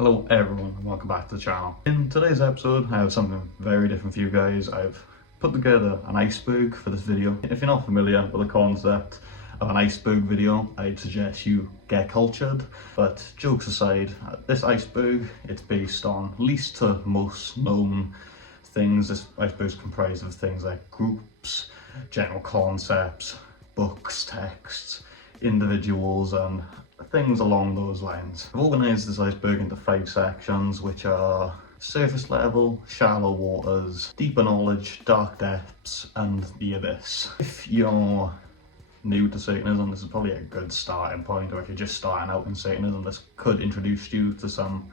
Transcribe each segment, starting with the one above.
Hello everyone and welcome back to the channel. In today's episode I have something very different for you guys. I've put together an iceberg for this video. If you're not familiar with the concept of an iceberg video, I'd suggest you get cultured. But jokes aside, this iceberg, it's based on least to most known things. This iceberg is comprised of things like groups, general concepts, books, texts, individuals and things along those lines. I've organised this iceberg into 5 sections, which are surface level, shallow waters, deeper knowledge, dark depths and the abyss. If you're new to Satanism, this is probably a good starting point, or if you're just starting out in Satanism, this could introduce you to some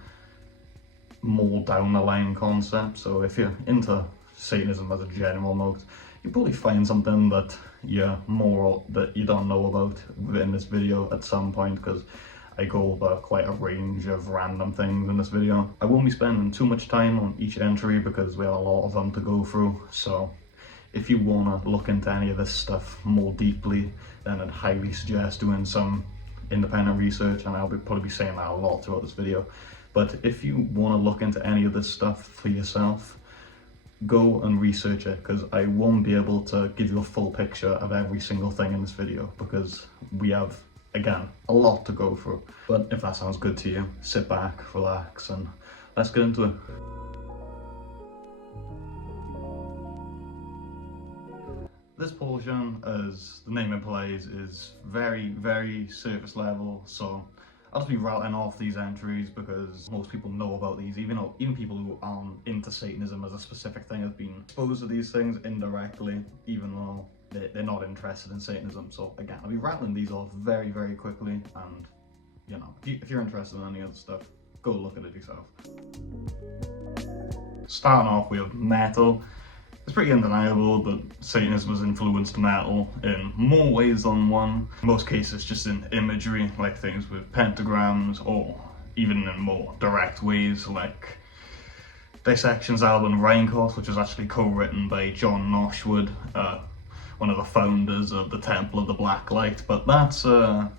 more down the line concepts. So if you're into Satanism as a general note, you'll probably find something that you don't know about within this video at some point, because I go over quite a range of random things in this video. I won't be spending too much time on each entry because we have a lot of them to go through, so if you want to look into any of this stuff more deeply, then I'd highly suggest doing some independent research, and I'll probably be saying that a lot throughout this video. But if you want to look into any of this stuff for yourself, go and research it, because I won't be able to give you a full picture of every single thing in this video because we have, again, a lot to go through. But if that sounds good to you, sit back, relax, and let's get into it. This portion, as the name implies, is very, very surface level, so I'll just be rattling off these entries because most people know about these, even people who aren't into Satanism as a specific thing have been exposed to these things indirectly, even though they're not interested in Satanism. So again, I'll be rattling these off very, very quickly, and you know, if you're interested in any other stuff, go look at it yourself. Starting off, we have metal. It's pretty undeniable that Satanism has influenced metal in more ways than one. In most cases just in imagery, like things with pentagrams, or even in more direct ways like Dissection's album Raincross, which was actually co-written by John Noshwood, one of the founders of the Temple of the Black Light. But that's a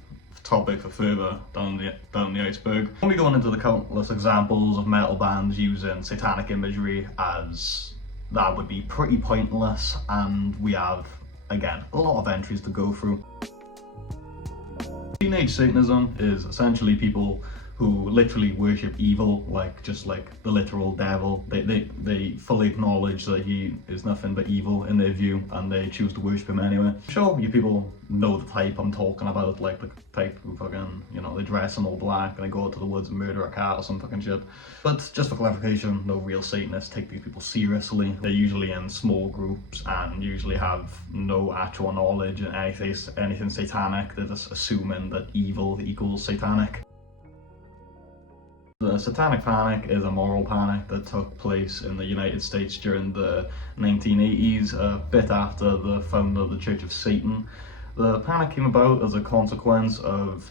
topic for further down the iceberg. We'll be going into the countless examples of metal bands using satanic imagery, as that would be pretty pointless, and we have, again, a lot of entries to go through. Teenage Satanism is essentially people who literally worship evil, just like the literal devil. They fully acknowledge that he is nothing but evil in their view, and they choose to worship him anyway. I'm sure you people know the type I'm talking about, like the type who fucking, you know, they dress in all black and they go out to the woods and murder a cat or some fucking shit. But just for clarification, no real Satanists take these people seriously. They're usually in small groups and usually have no actual knowledge in anything satanic. They're just assuming that evil equals satanic. The Satanic Panic is a moral panic that took place in the United States during the 1980s, a bit after the founder of the Church of Satan. The panic came about as a consequence of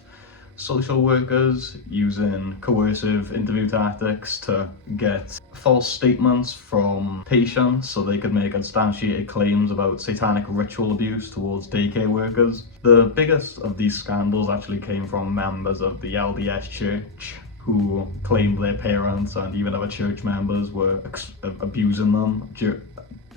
social workers using coercive interview tactics to get false statements from patients so they could make unsubstantiated claims about satanic ritual abuse towards daycare workers. The biggest of these scandals actually came from members of the LDS Church, who claimed their parents and even other church members were abusing them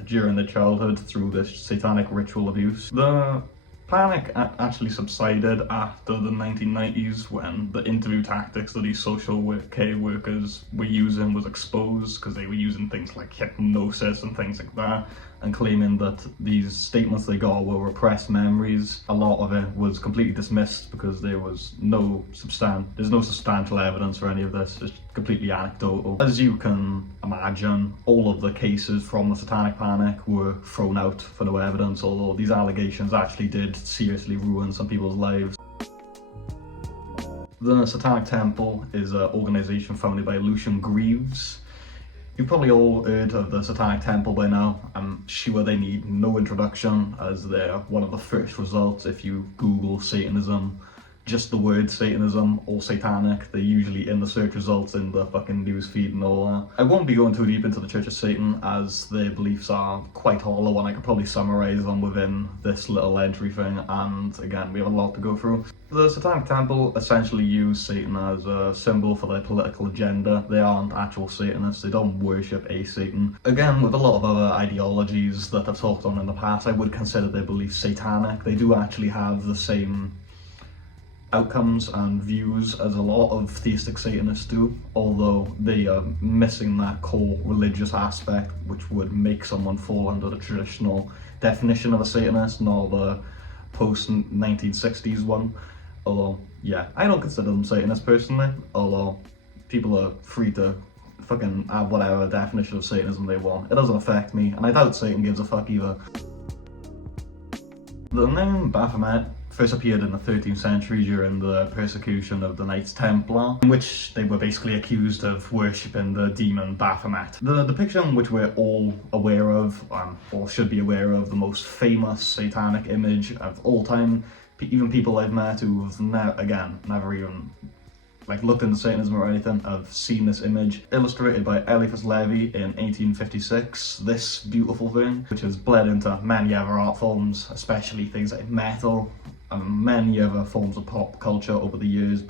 during their childhood through this satanic ritual abuse. The panic actually subsided after the 1990s, when the interview tactics that these social care workers were using was exposed, because they were using things like hypnosis and things like that, and claiming that these statements they got were repressed memories. A lot of it was completely dismissed because there's no substantial evidence for any of this. It's completely anecdotal. As you can imagine, all of the cases from the Satanic Panic were thrown out for no evidence, although these allegations actually did seriously ruin some people's lives. The Satanic Temple is an organisation founded by Lucian Greaves. You've probably all heard of the Satanic Temple by now. I'm sure they need no introduction, as they're one of the first results if you Google Satanism just the word Satanism or satanic, they're usually in the search results in the fucking news feed and all that. I won't be going too deep into the Church of Satan as their beliefs are quite hollow and I could probably summarise them within this little entry thing, and again, we have a lot to go through. The Satanic Temple essentially use Satan as a symbol for their political agenda. They aren't actual Satanists, they don't worship a Satan. Again, with a lot of other ideologies that I've talked on in the past, I would consider their beliefs satanic. They do actually have the same outcomes and views as a lot of theistic Satanists do, although they are missing that core religious aspect which would make someone fall under the traditional definition of a Satanist, not the post-1960s one. Although, yeah, I don't consider them Satanists personally, although people are free to fucking have whatever definition of Satanism they want. It doesn't affect me, and I doubt Satan gives a fuck either. The name Baphomet first appeared in the 13th century during the persecution of the Knights Templar, in which they were basically accused of worshipping the demon Baphomet. The depiction which we're all aware of, or should be aware of, the most famous satanic image of all time, even people I've met who have never even looked into Satanism or anything, have seen this image, illustrated by Eliphas Levi in 1856. This beautiful thing, which has bled into many other art forms, especially things like metal, and many other forms of pop culture over the years.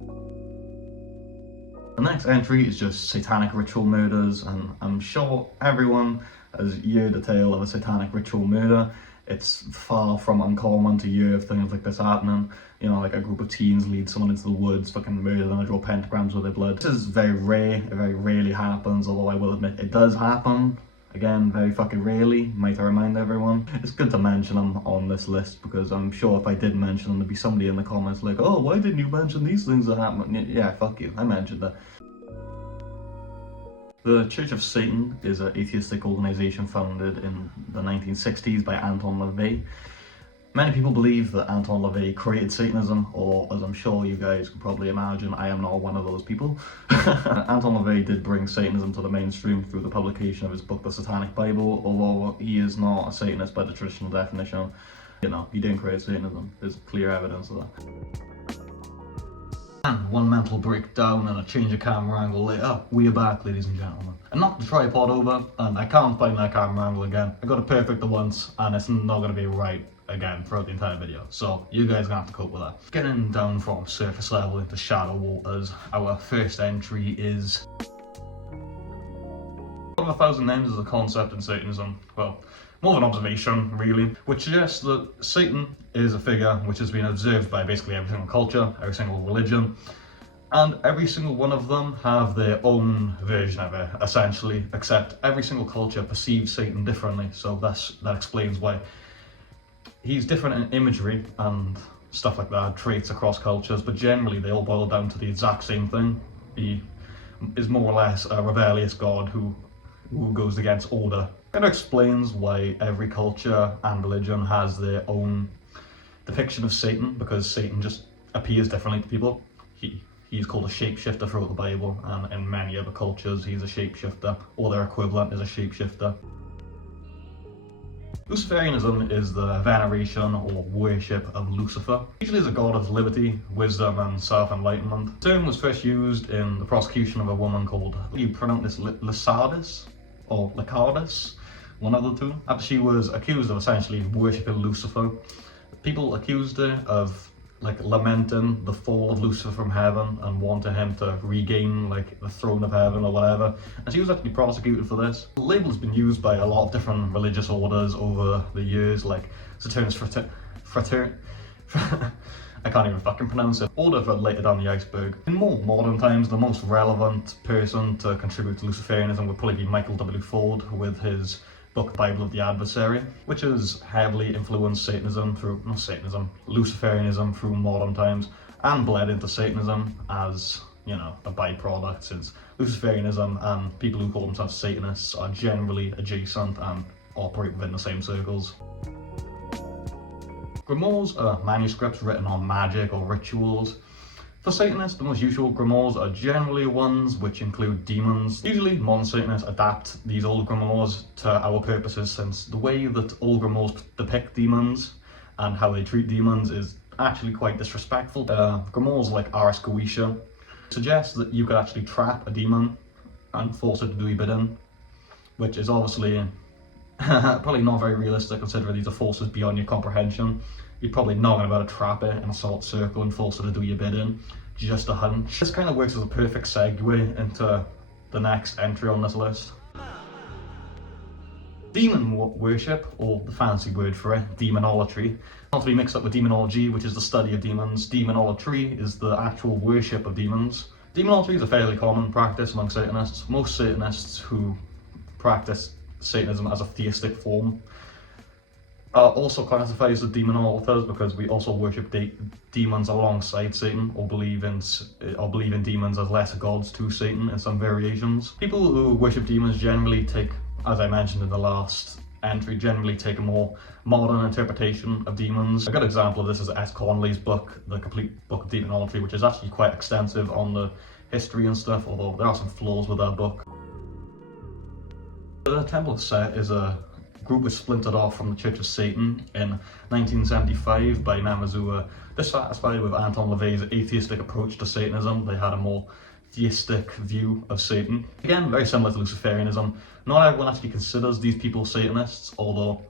The next entry is just satanic ritual murders, and I'm sure everyone has heard the tale of a satanic ritual murder. It's far from uncommon to hear of things like this happening. You know, like a group of teens lead someone into the woods, fucking murder them and draw pentagrams with their blood. This is very rare, it very rarely happens, although I will admit it does happen. Again, very fucking rarely, might I remind everyone. It's good to mention them on this list because I'm sure if I did mention them, there'd be somebody in the comments like, oh, why didn't you mention these things that happen? Yeah, fuck you, I mentioned that. The Church of Satan is an atheistic organisation founded in the 1960s by Anton LaVey. Many people believe that Anton LaVey created Satanism, or as I'm sure you guys can probably imagine, I am not one of those people. Anton LaVey did bring Satanism to the mainstream through the publication of his book, The Satanic Bible, although he is not a Satanist by the traditional definition. You know, he didn't create Satanism. There's clear evidence of that. And one mental breakdown and a change of camera angle later, we are back, ladies and gentlemen. I knocked the tripod over, and I can't find that camera angle again. I got it perfect once, and it's not going to be right again throughout the entire video, so you guys are gonna have to cope with that. Getting down from surface level into shallow waters, our first entry is One of a Thousand Names is a concept in Satanism, well, more of an observation really, which suggests that Satan is a figure which has been observed by basically every single culture, every single religion, and every single one of them have their own version of it, essentially, except every single culture perceives Satan differently, so that explains why he's different in imagery and stuff like that, traits across cultures, but generally they all boil down to the exact same thing. He is more or less a rebellious god who goes against order. It explains why every culture and religion has their own depiction of Satan, because Satan just appears differently to people. He's called a shapeshifter throughout the Bible, and in many other cultures he's a shapeshifter, or their equivalent is a shapeshifter. Luciferianism is the veneration or worship of Lucifer, usually as a god of liberty, wisdom and self-enlightenment. The term was first used in the prosecution of a woman called, you pronounce this Lycardis, or Lycardis, one of the two, after she was accused of essentially worshipping Lucifer. People accused her of lamenting the fall of Lucifer from heaven and wanting him to regain the throne of heaven or whatever, and she was actually prosecuted for this. The label has been used by a lot of different religious orders over the years, like Saturnus I can't even fucking pronounce it, order for later down the Iceberg. In more modern times, the most relevant person to contribute to Luciferianism would probably be Michael W. Ford with his book Bible of the Adversary, which has heavily influenced Luciferianism through modern times, and bled into Satanism as, you know, a byproduct, since Luciferianism and people who call themselves Satanists are generally adjacent and operate within the same circles. Grimoires are manuscripts written on magic or rituals. For Satanists, the most usual grimoires are generally ones which include demons. Usually, modern Satanists adapt these old grimoires to our purposes, since the way that old grimoires depict demons and how they treat demons is actually quite disrespectful. Grimoires like Ars Goetia suggest that you could actually trap a demon and force it to do your bidding, which is obviously probably not very realistic considering these are forces beyond your comprehension. You're probably not going to be able to trap it in a sort of circle and force it to do your bidding. Just a hunch. This kind of works as a perfect segue into the next entry on this list. Demon worship, or the fancy word for it, demonolatry, not to be mixed up with demonology, which is the study of demons. Demonolatry is the actual worship of demons. Demonolatry is a fairly common practice among Satanists. Most Satanists who practice Satanism as a theistic form are also classified as demonolaters because we also worship demons alongside Satan, or believe in demons as lesser gods to Satan in some variations. People who worship demons generally take, as I mentioned in the last entry, generally take a more modern interpretation of demons. A good example of this is S. Conley's book, The Complete Book of Demonolatry, which is actually quite extensive on the history and stuff, although there are some flaws with that book. The Temple of Set is a group was splintered off from the Church of Satan in 1975 by members who were dissatisfied with Anton LaVey's atheistic approach to Satanism. They had a more theistic view of Satan. Again, very similar to Luciferianism. Not everyone actually considers these people Satanists, although,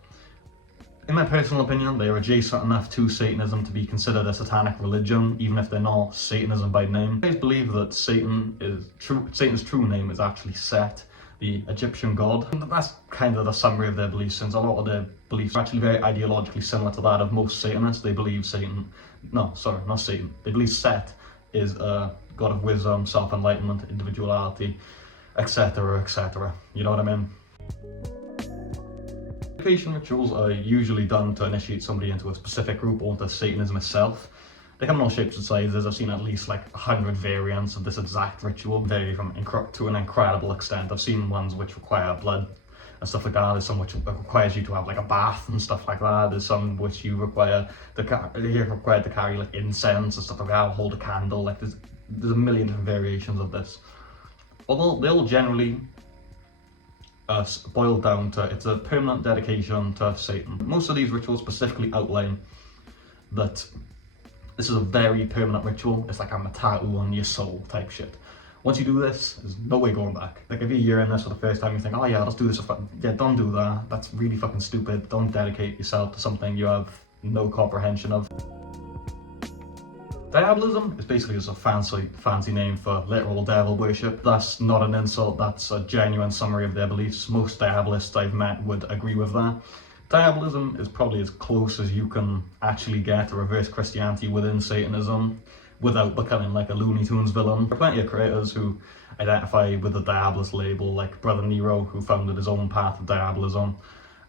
in my personal opinion, they are adjacent enough to Satanism to be considered a satanic religion, even if they're not Satanism by name. I believe that Satan's true name is actually Set, the Egyptian god. And that's kind of the summary of their beliefs, since a lot of their beliefs are actually very ideologically similar to that of most Satanists. They believe they believe Set is a god of wisdom, self-enlightenment, individuality, etc, etc. You know what I mean? Initiation rituals are usually done to initiate somebody into a specific group or into Satanism itself. They come in all shapes and sizes. I've seen at least like 100 variants of this exact ritual, vary from to an incredible extent. I've seen ones which require blood and stuff like that. There's some which requires you to have like a bath and stuff like that. There's some which you're required to carry like incense and stuff like that, hold a candle. Like there's a million different variations of this. Although they all generally boil down to it's a permanent dedication to Satan. Most of these rituals specifically outline that this is a very permanent ritual. It's like a tattoo on your soul type shit. Once you do this, there's no way going back. Like if you're hearing this for the first time, you think, oh yeah, let's do this. Yeah, don't do that. That's really fucking stupid. Don't dedicate yourself to something you have no comprehension of. Diabolism is basically just a fancy name for literal devil worship. That's not an insult, that's a genuine summary of their beliefs. Most diabolists I've met would agree with that. Diabolism is probably as close as you can actually get to reverse Christianity within Satanism without becoming like a Looney Tunes villain. There are plenty of creators who identify with the Diabolist label, like Brother Nero, who founded his own path of Diabolism.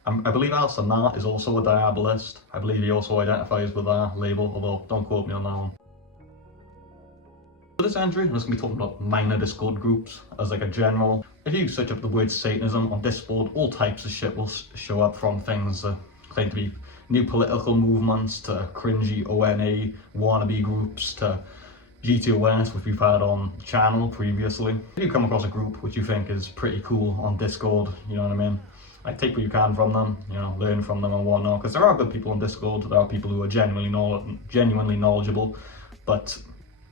I believe Alistair Nart is also a Diabolist. I believe he also identifies with that label, although don't quote me on that one. For this entry, I'm just going to be talking about minor Discord groups as like a general. If you search up the word Satanism on Discord, all types of shit will show up, from things that claim to be new political movements to cringy ONA wannabe groups to GTOS, which we've had on the channel previously. If you come across a group which you think is pretty cool on Discord, you know what I mean? Like, take what you can from them, you know, learn from them and whatnot, because there are good people on Discord. There are people who are genuinely knowledgeable, but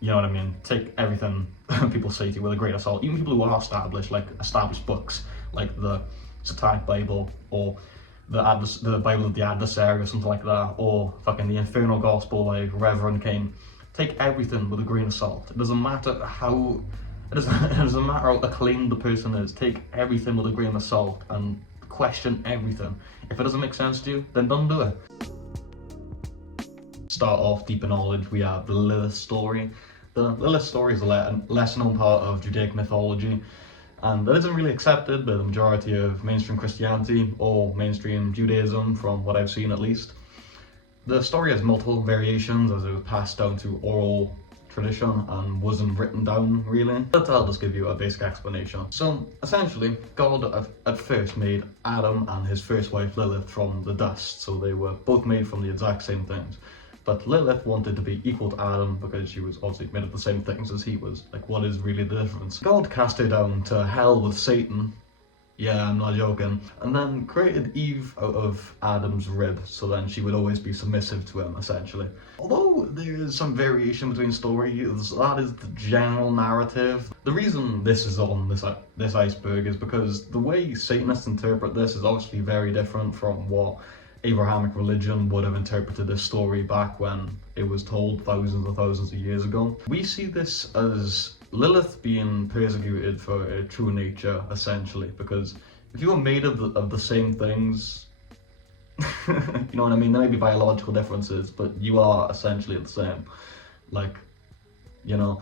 you know what I mean, take everything people say to you with a grain of salt. Even people who are established, like established books, like the Satanic Bible, or the Bible of the Adversary, or something like that, or fucking the Infernal Gospel, like Reverend Cain. Take everything with a grain of salt. It doesn't matter how acclaimed the person is. Take everything with a grain of salt and question everything. If it doesn't make sense to you, then don't do it. Start off deep in knowledge, we have the Lilith story. The Lilith story is a less known part of Judaic mythology, and it isn't really accepted by the majority of mainstream Christianity or mainstream Judaism, from what I've seen at least. The story has multiple variations as it was passed down to oral tradition and wasn't written down really. But I'll just give you a basic explanation. So essentially, God at first made Adam and his first wife Lilith from the dust, so they were both made from the exact same things. But Lilith wanted to be equal to Adam because she was obviously made of the same things as he was. Like, what is really the difference? God cast her down to hell with Satan Yeah, I'm not joking. And then created Eve out of Adam's rib, so then she would always be submissive to him, essentially. Although there is some variation between stories, that is the general narrative. The reason this is on this iceberg is because the way Satanists interpret this is obviously very different from what Abrahamic religion would have interpreted this story back when it was told thousands and thousands of years ago. We see this as Lilith being persecuted for her true nature, essentially, because if you were made of the same things, you know what I mean? There may be biological differences, but you are essentially the same. Like, you know,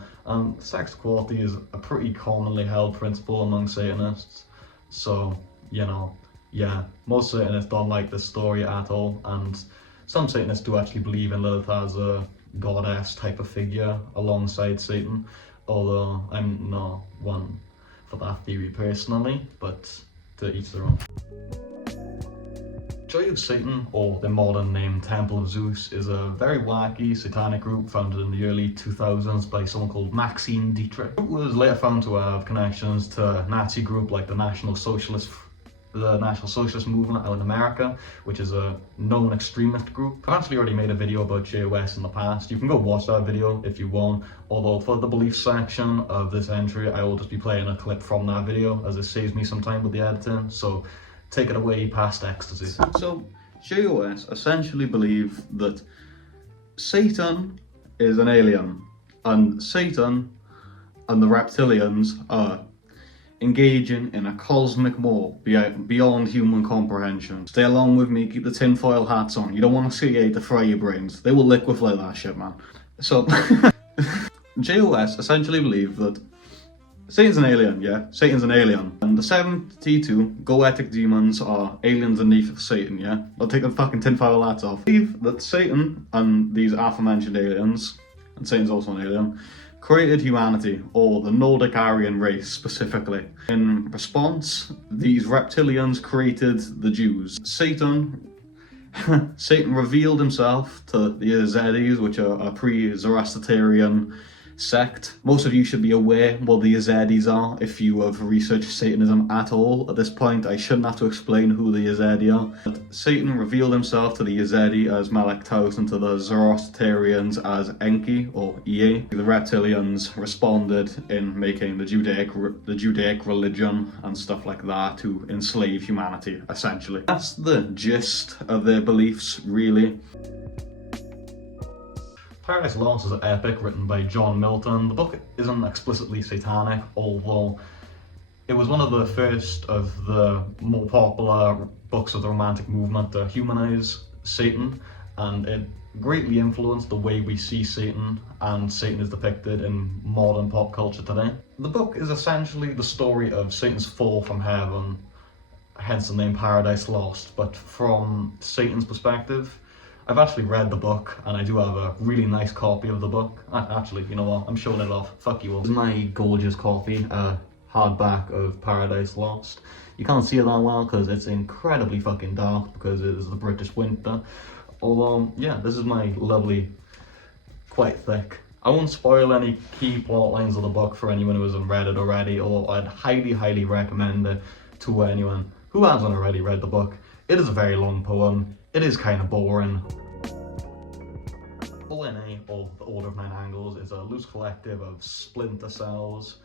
sex equality is a pretty commonly held principle among Satanists. So, you know, yeah, most Satanists don't like this story at all, and some Satanists do actually believe in Lilith as a goddess type of figure alongside Satan, although I'm not one for that theory personally, but to each their own. Church of Satan, or the modern name Temple of Zeus, is a very wacky satanic group founded in the early 2000s by someone called Maxine Dietrich. It was later found to have connections to a Nazi group like the National Socialist Movement out in America, which is a known extremist group. I've actually already made a video about JOS in the past. You can go watch that video if you want, although for the belief section of this entry I will just be playing a clip from that video, as it saves me some time with the editing, so take it away past Ecstasy. So JOS essentially believe that Satan is an alien, and Satan and the reptilians are engaging in a cosmic war beyond human comprehension. Stay along with me, keep the tinfoil hats on. You don't want to see to fry your brains. They will liquefy that shit, man. So, JOS essentially believe that Satan's an alien, yeah? Satan's an alien. And the 72 goetic demons are aliens underneath Satan, yeah? I'll take the fucking tinfoil hats off. Believe that Satan and these aforementioned aliens, and Satan's also an alien, created humanity, or the Nordic Aryan race specifically. In response, these reptilians created the Jews. Satan revealed himself to the Yazidis, which are a pre-Zoroastrian sect. Most of you should be aware what the Yazidis are if you have researched Satanism at all. At this point, I shouldn't have to explain who the Yazidi are. But Satan revealed himself to the Yazidi as Malak Taus and to the Zoroastrians as Enki or Ea. The reptilians responded in making the Judaic religion and stuff like that to enslave humanity, essentially. That's the gist of their beliefs, really. Paradise Lost is an epic written by John Milton. The book isn't explicitly satanic, although it was one of the first of the more popular books of the Romantic movement to humanize Satan, and it greatly influenced the way we see Satan and Satan is depicted in modern pop culture today. The book is essentially the story of Satan's fall from heaven, hence the name Paradise Lost, but from Satan's perspective. I've actually read the book, and I do have a really nice copy of the book. Actually, you know what, I'm showing it off, fuck you all. This is my gorgeous copy, hardback of Paradise Lost. You can't see it that well because it's incredibly fucking dark because it is the British winter. Although, yeah, this is my lovely, quite thick. I won't spoil any key plot lines of the book for anyone who hasn't read it already, although I'd highly, highly recommend it to anyone who hasn't already read the book. It is a very long poem. It is kind of boring. ONA, or the Order of Nine Angles, is a loose collective of splinter cells,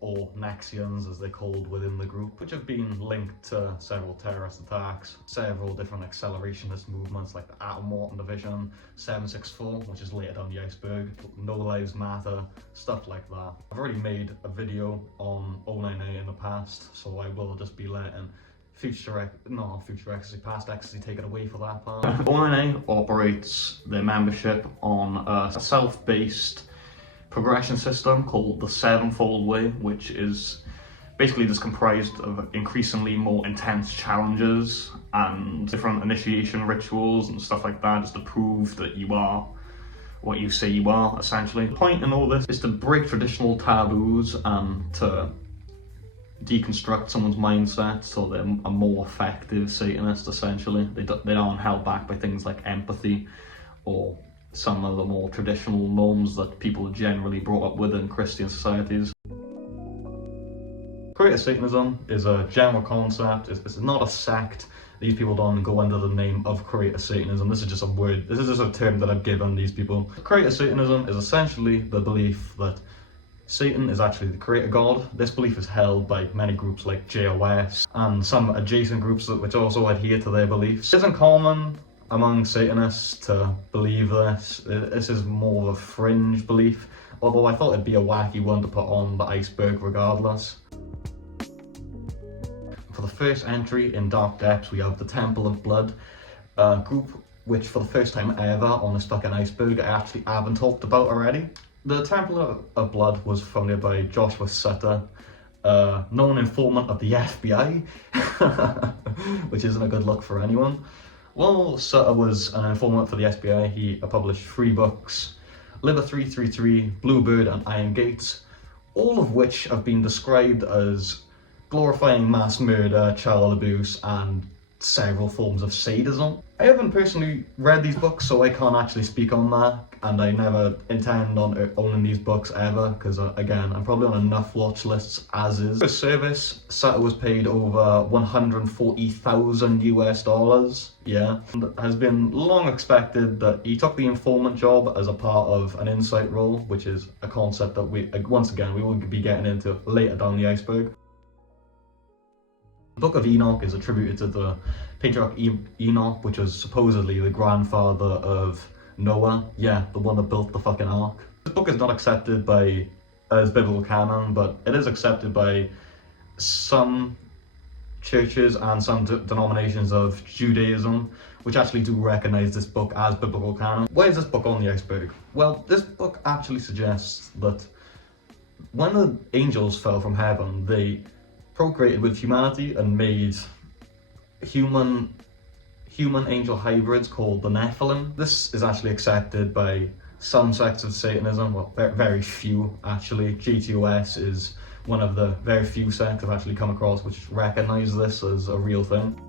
or Nexians as they're called within the group, which have been linked to several terrorist attacks, several different accelerationist movements like the Atom Morton Division, 764, which is later on the Iceberg, No Lives Matter, stuff like that. I've already made a video on O9A in the past, so I will just be letting past Ecstasy take it away for that part. O9A operates their membership on a self-based progression system called the Sevenfold Way, which is basically just comprised of increasingly more intense challenges and different initiation rituals and stuff like that, just to prove that you are what you say you are, essentially. The point in all this is to break traditional taboos and to deconstruct someone's mindset so they're a more effective Satanist, essentially. They aren't held back by things like empathy or some of the more traditional norms that people are generally brought up with in Christian societies. Creator Satanism is a general concept. It's not a sect. These people don't go under the name of Creator Satanism. This is just a word. This is just a term that I've given these people. Creator Satanism is essentially the belief that Satan is actually the creator god. This belief is held by many groups like JOS and some adjacent groups which also adhere to their beliefs. It isn't common among Satanists to believe this. This is more of a fringe belief, although I thought it'd be a wacky one to put on the Iceberg regardless. For the first entry in Dark Depths, we have the Temple of Blood, a group which for the first time ever on this fucking iceberg I actually haven't talked about already. The Temple of Blood was founded by Joshua Sutter, known informant of the FBI, which isn't a good look for anyone. While Sutter was an informant for the FBI, he published 3 books, Liver 333, Bluebird and Iron Gates, all of which have been described as glorifying mass murder, child abuse, and several forms of sadism. I haven't personally read these books, so I can't actually speak on that, and I never intend on owning these books ever, because again, I'm probably on enough watch lists as is. For service, Sutter was paid over 140,000 US dollars, yeah, and it has been long expected that he took the informant job as a part of an insight role, which is a concept that once again, we will be getting into later down the iceberg. The Book of Enoch is attributed to the patriarch Enoch, which was supposedly the grandfather of Noah. Yeah, the one that built the fucking ark. This book is not accepted as biblical canon, but it is accepted by some churches and some denominations of Judaism, which actually do recognize this book as biblical canon. Why is this book on the iceberg? Well, this book actually suggests that when the angels fell from heaven, they procreated with humanity and made human angel hybrids called the Nephilim. This is actually accepted by some sects of Satanism, well, very few actually. GTOS is one of the very few sects I've actually come across which recognize this as a real thing.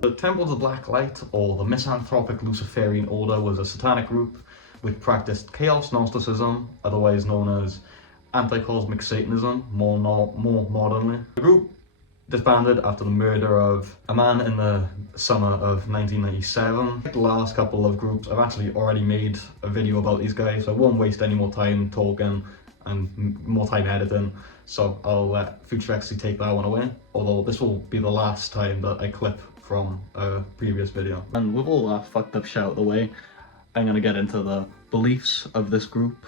The Temple of the Black Light, or the Misanthropic Luciferian Order, was a satanic group which practiced chaos Gnosticism, otherwise known as anti-cosmic Satanism, more modernly. The group disbanded after the murder of a man in the summer of 1997. Like the last couple of groups, I've actually already made a video about these guys, so I won't waste any more time talking and more time editing, so I'll let future Ecstasy take that one away, although this will be the last time that I clip from a previous video. And with all that fucked up shit out of the way, I'm going to get into the beliefs of this group.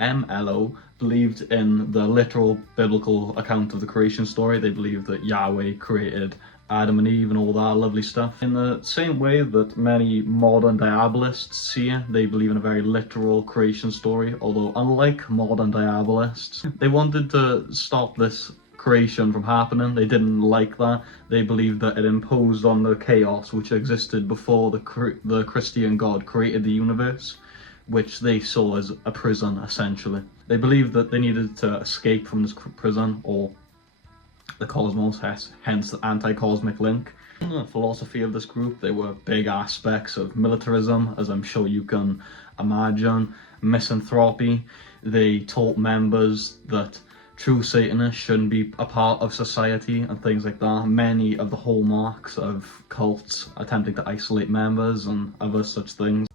MLO believed in the literal biblical account of the creation story. They believed that Yahweh created Adam and Eve and all that lovely stuff. In the same way that many modern diabolists see it, they believe in a very literal creation story, although unlike modern diabolists, they wanted to stop this creation from happening. They didn't like that. They believed that it imposed on the chaos which existed before the Christian God created the universe, which they saw as a prison, essentially. They believed that they needed to escape from this prison, or the cosmos, hence the anti-cosmic link. In the philosophy of this group, there were big aspects of militarism, as I'm sure you can imagine, misanthropy. They taught members that true Satanists shouldn't be a part of society and things like that. Many of the hallmarks of cults attempting to isolate members and other such things.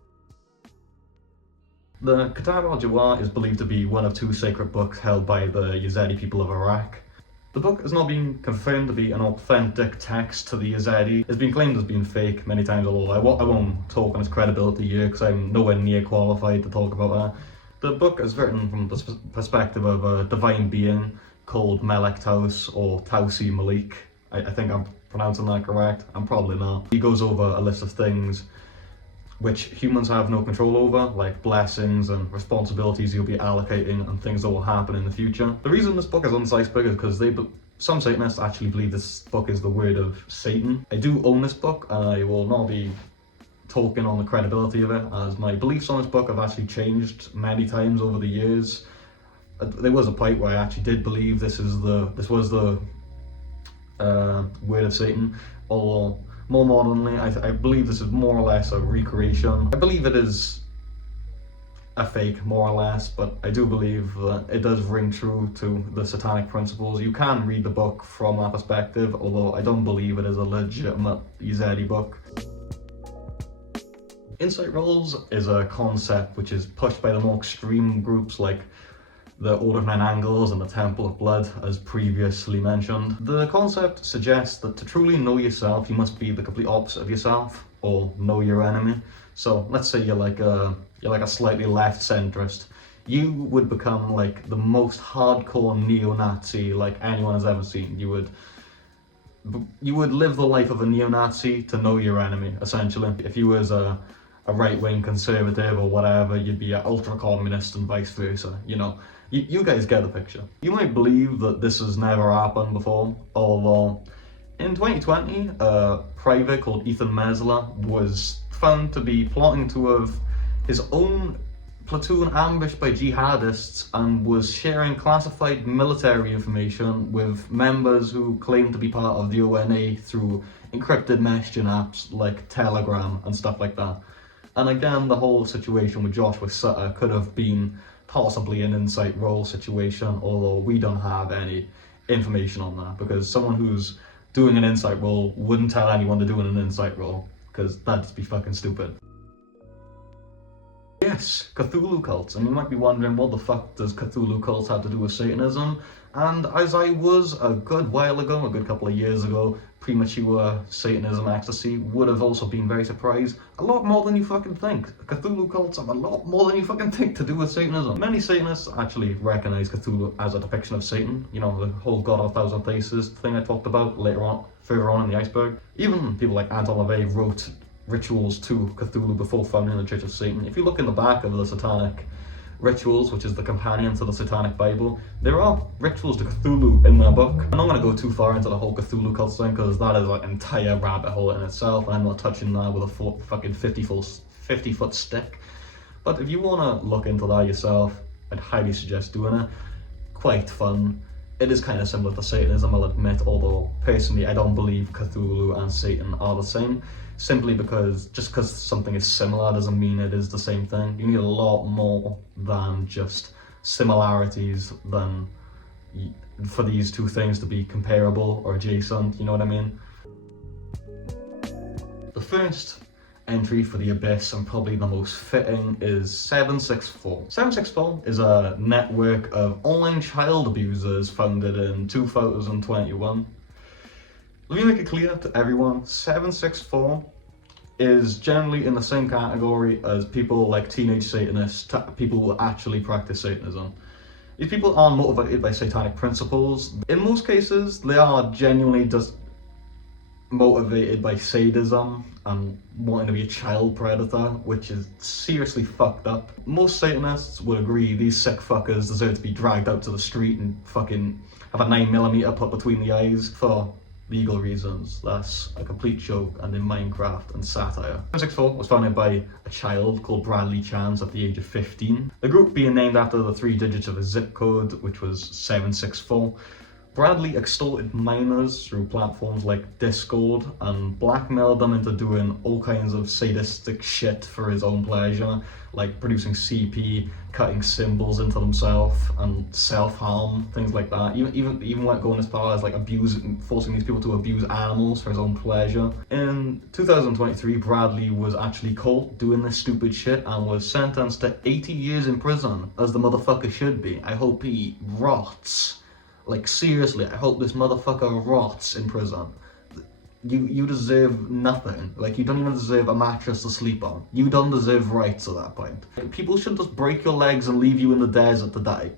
The Kitab al-Jawar is believed to be one of 2 sacred books held by the Yazidi people of Iraq. The book has not been confirmed to be an authentic text to the Yazidi. It's been claimed as being fake many times, although I won't talk on its credibility here because I'm nowhere near qualified to talk about that. The book is written from the perspective of a divine being called Melek Taus, or Tausi Malik. I think I'm pronouncing that correct. I'm probably not. He goes over a list of things which humans have no control over, like blessings and responsibilities you'll be allocating and things that will happen in the future. The reason this book is on this iceberg is because some Satanists actually believe this book is the word of Satan. I do own this book, and I will not be talking on the credibility of it, as my beliefs on this book have actually changed many times over the years. There was a point where I actually did believe this was the word of Satan, although more modernly, I believe this is more or less a recreation. I believe it is a fake, more or less, but I do believe that it does ring true to the satanic principles. You can read the book from that perspective, although I don't believe it is a legitimate Yezidi book. Insight roles is a concept which is pushed by the more extreme groups like the Order of Nine Angles and the Temple of Blood, as previously mentioned. The concept suggests that to truly know yourself, you must be the complete opposite of yourself, or know your enemy. So let's say you're like a slightly left centrist. You would become like the most hardcore neo-Nazi like anyone has ever seen. You would live the life of a neo-Nazi to know your enemy, essentially. If you was a right-wing conservative or whatever, you'd be an ultra-communist and vice versa, you know. You guys get the picture. You might believe that this has never happened before, although in 2020, a private called Ethan Mesler was found to be plotting to have his own platoon ambushed by jihadists and was sharing classified military information with members who claimed to be part of the ONA through encrypted messaging apps like Telegram and stuff like that. And again, the whole situation with Joshua Sutter could have been possibly an insight role situation, although we don't have any information on that, because someone who's doing an insight role wouldn't tell anyone they're doing an insight role, because that'd just be fucking stupid. Yes, Cthulhu cults, and you might be wondering what the fuck does Cthulhu cults have to do with Satanism? And as I was a good while ago, a good couple of years ago, premature Satanism Ecstasy would have also been very surprised. A lot more than you fucking think. Cthulhu cults have a lot more than you fucking think to do with Satanism. Many Satanists actually recognize Cthulhu as a depiction of Satan. You know, the whole God of a Thousand Faces thing I talked about further on in the Iceberg. Even people like Anton LaVey wrote rituals to Cthulhu before founding the Church of Satan. If you look in the back of the Satanic Rituals, which is the companion to the Satanic Bible, there are rituals to Cthulhu in that book. I'm not going to go too far into the whole Cthulhu cult thing, because that is like an entire rabbit hole in itself, and I'm not touching that with a fucking 50-foot stick. But if you want to look into that yourself, I'd highly suggest doing it. Quite fun. It is kind of similar to Satanism, I'll admit, although personally I don't believe Cthulhu and Satan are the same. Simply because just because something is similar doesn't mean it is the same thing. You need a lot more than just similarities for these two things to be comparable or adjacent, you know what I mean? The first entry for the Abyss, and probably the most fitting, is 764. 764 is a network of online child abusers founded in 2021. Let me make it clear to everyone, 764 is generally in the same category as people like teenage Satanists, people who actually practice Satanism. These people are motivated by satanic principles. In most cases, they are genuinely just motivated by sadism and wanting to be a child predator, which is seriously fucked up. Most Satanists would agree these sick fuckers deserve to be dragged out to the street and fucking have a 9mm put between the eyes for legal reasons. That's a complete joke and in Minecraft and satire. 764 was founded by a child called Bradley Chance at the age of 15. The group being named after the 3 digits of his zip code, which was 764. Bradley extorted minors through platforms like Discord and blackmailed them into doing all kinds of sadistic shit for his own pleasure, like producing CP, cutting symbols into themselves, and self-harm, things like that. Even went going as far as like forcing these people to abuse animals for his own pleasure. In 2023, Bradley was actually caught doing this stupid shit and was sentenced to 80 years in prison, as the motherfucker should be. I hope he rots. Like, seriously, I hope this motherfucker rots in prison. You deserve nothing. Like, you don't even deserve a mattress to sleep on. You don't deserve rights at that point. People should just break your legs and leave you in the desert to die.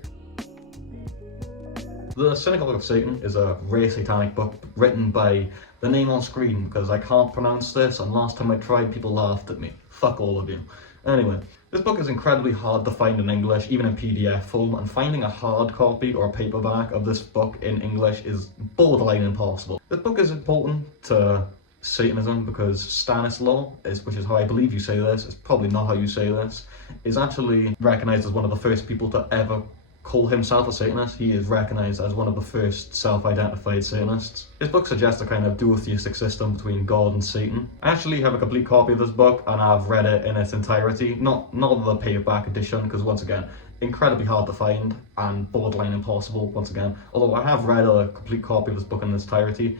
The Cynical Book of Satan is a rare satanic book written by the name on screen, because I can't pronounce this, and last time I tried, people laughed at me. Fuck all of you. Anyway, this book is incredibly hard to find in English, even in PDF form, and finding a hard copy or a paperback of this book in English is borderline impossible. This book is important to Satanism because Stanislaw, which is how I believe you say this, it's probably not how you say this, is actually recognized as one of the first people to ever call himself a Satanist. He is recognised as one of the first self-identified Satanists. His book suggests a kind of dual theistic system between God and Satan. I actually have a complete copy of this book and I've read it in its entirety. Not the paperback edition, because once again, incredibly hard to find and borderline impossible once again. Although I have read a complete copy of this book in its entirety.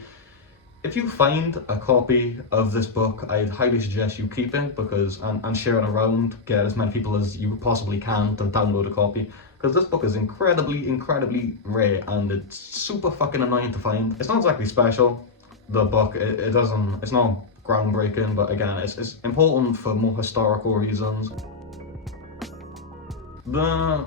If you find a copy of this book, I'd highly suggest you keep it and share it around, get as many people as you possibly can to download a copy, because this book is incredibly rare and it's super fucking annoying to find. It's not exactly special, the book, it's not groundbreaking, but again, it's important for more historical reasons. The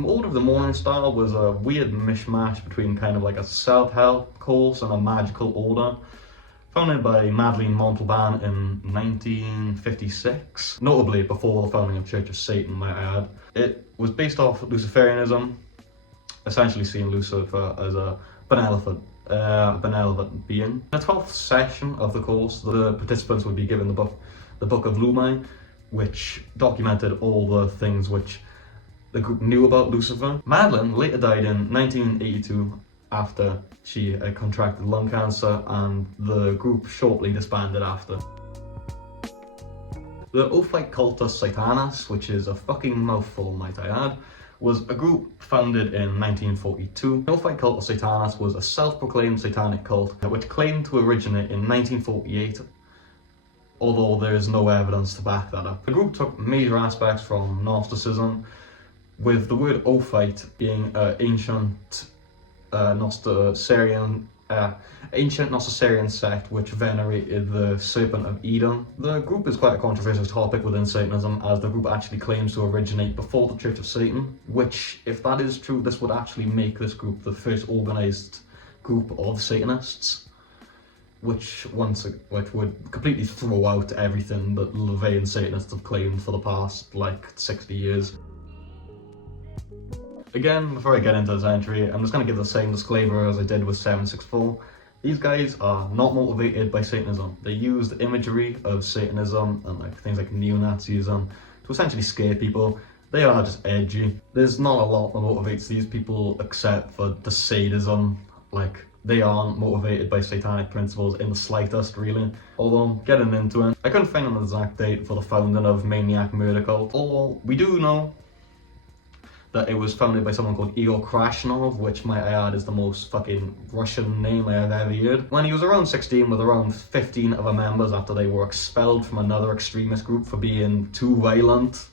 Order of the Morning Star was a weird mishmash between kind of like a self-help course and a magical order, founded by Madeleine Montalban in 1956, notably before the founding of Church of Satan, might I add. It was based off Luciferianism, essentially seeing Lucifer as a benevolent being. In the 12th session of the course, the participants would be given the Book of Lumai, which documented all the things which the group knew about Lucifer. Madeleine later died in 1982 after she contracted lung cancer, and the group shortly disbanded after. The Ophite Cultus Satanis, which is a fucking mouthful might I add, was a group founded in 1942. The Ophite Cultus Satanis was a self-proclaimed satanic cult which claimed to originate in 1948, although there is no evidence to back that up. The group took major aspects from Gnosticism, with the word Ophite being ancient Gnosticerian sect which venerated the Serpent of Eden. The group is quite a controversial topic within Satanism, as the group actually claims to originate before the Church of Satan, which, if that is true, this would actually make this group the first organised group of Satanists, which would completely throw out everything that LaVeyan Satanists have claimed for the past, like, 60 years. Again, before I get into this entry, I'm just going to give the same disclaimer as I did with 764. These guys are not motivated by Satanism. They use the imagery of Satanism and like things like neo-Nazism to essentially scare people. They are just edgy. There's not a lot that motivates these people except for the sadism. Like, they aren't motivated by satanic principles in the slightest, really. Although, getting into it, I couldn't find an exact date for the founding of Maniac Murder Cult. Although, we do know that it was founded by someone called Igor Krasnov, which, might I add, is the most fucking Russian name I have ever heard. When he was around 16 with around 15 other members after they were expelled from another extremist group for being too violent,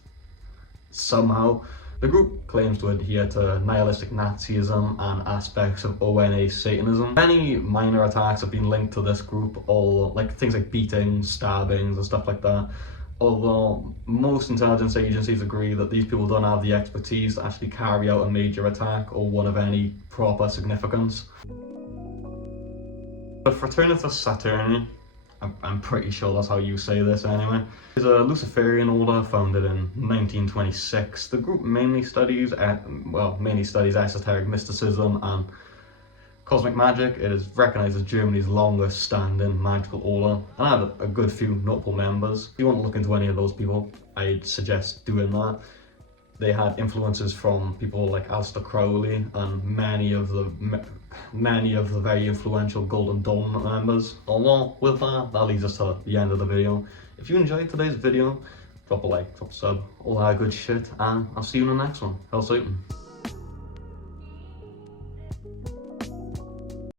somehow. The group claims to adhere to nihilistic Nazism and aspects of ONA Satanism. Many minor attacks have been linked to this group, all like things like beatings, stabbings and stuff like that. Although most intelligence agencies agree that these people don't have the expertise to actually carry out a major attack or one of any proper significance. The Fraternitas Saturni, I'm pretty sure that's how you say this anyway, is a Luciferian order founded in 1926. The group mainly studies esoteric mysticism and cosmic magic. It is recognised as Germany's longest standing magical order, and I have a good few notable members. If you want to look into any of those people, I'd suggest doing that. They had influences from people like Aleister Crowley and many of the very influential Golden Dawn members. Although, with that leads us to the end of the video. If you enjoyed today's video, drop a like, drop a sub, all that good shit, and I'll see you in the next one. Hail Satan.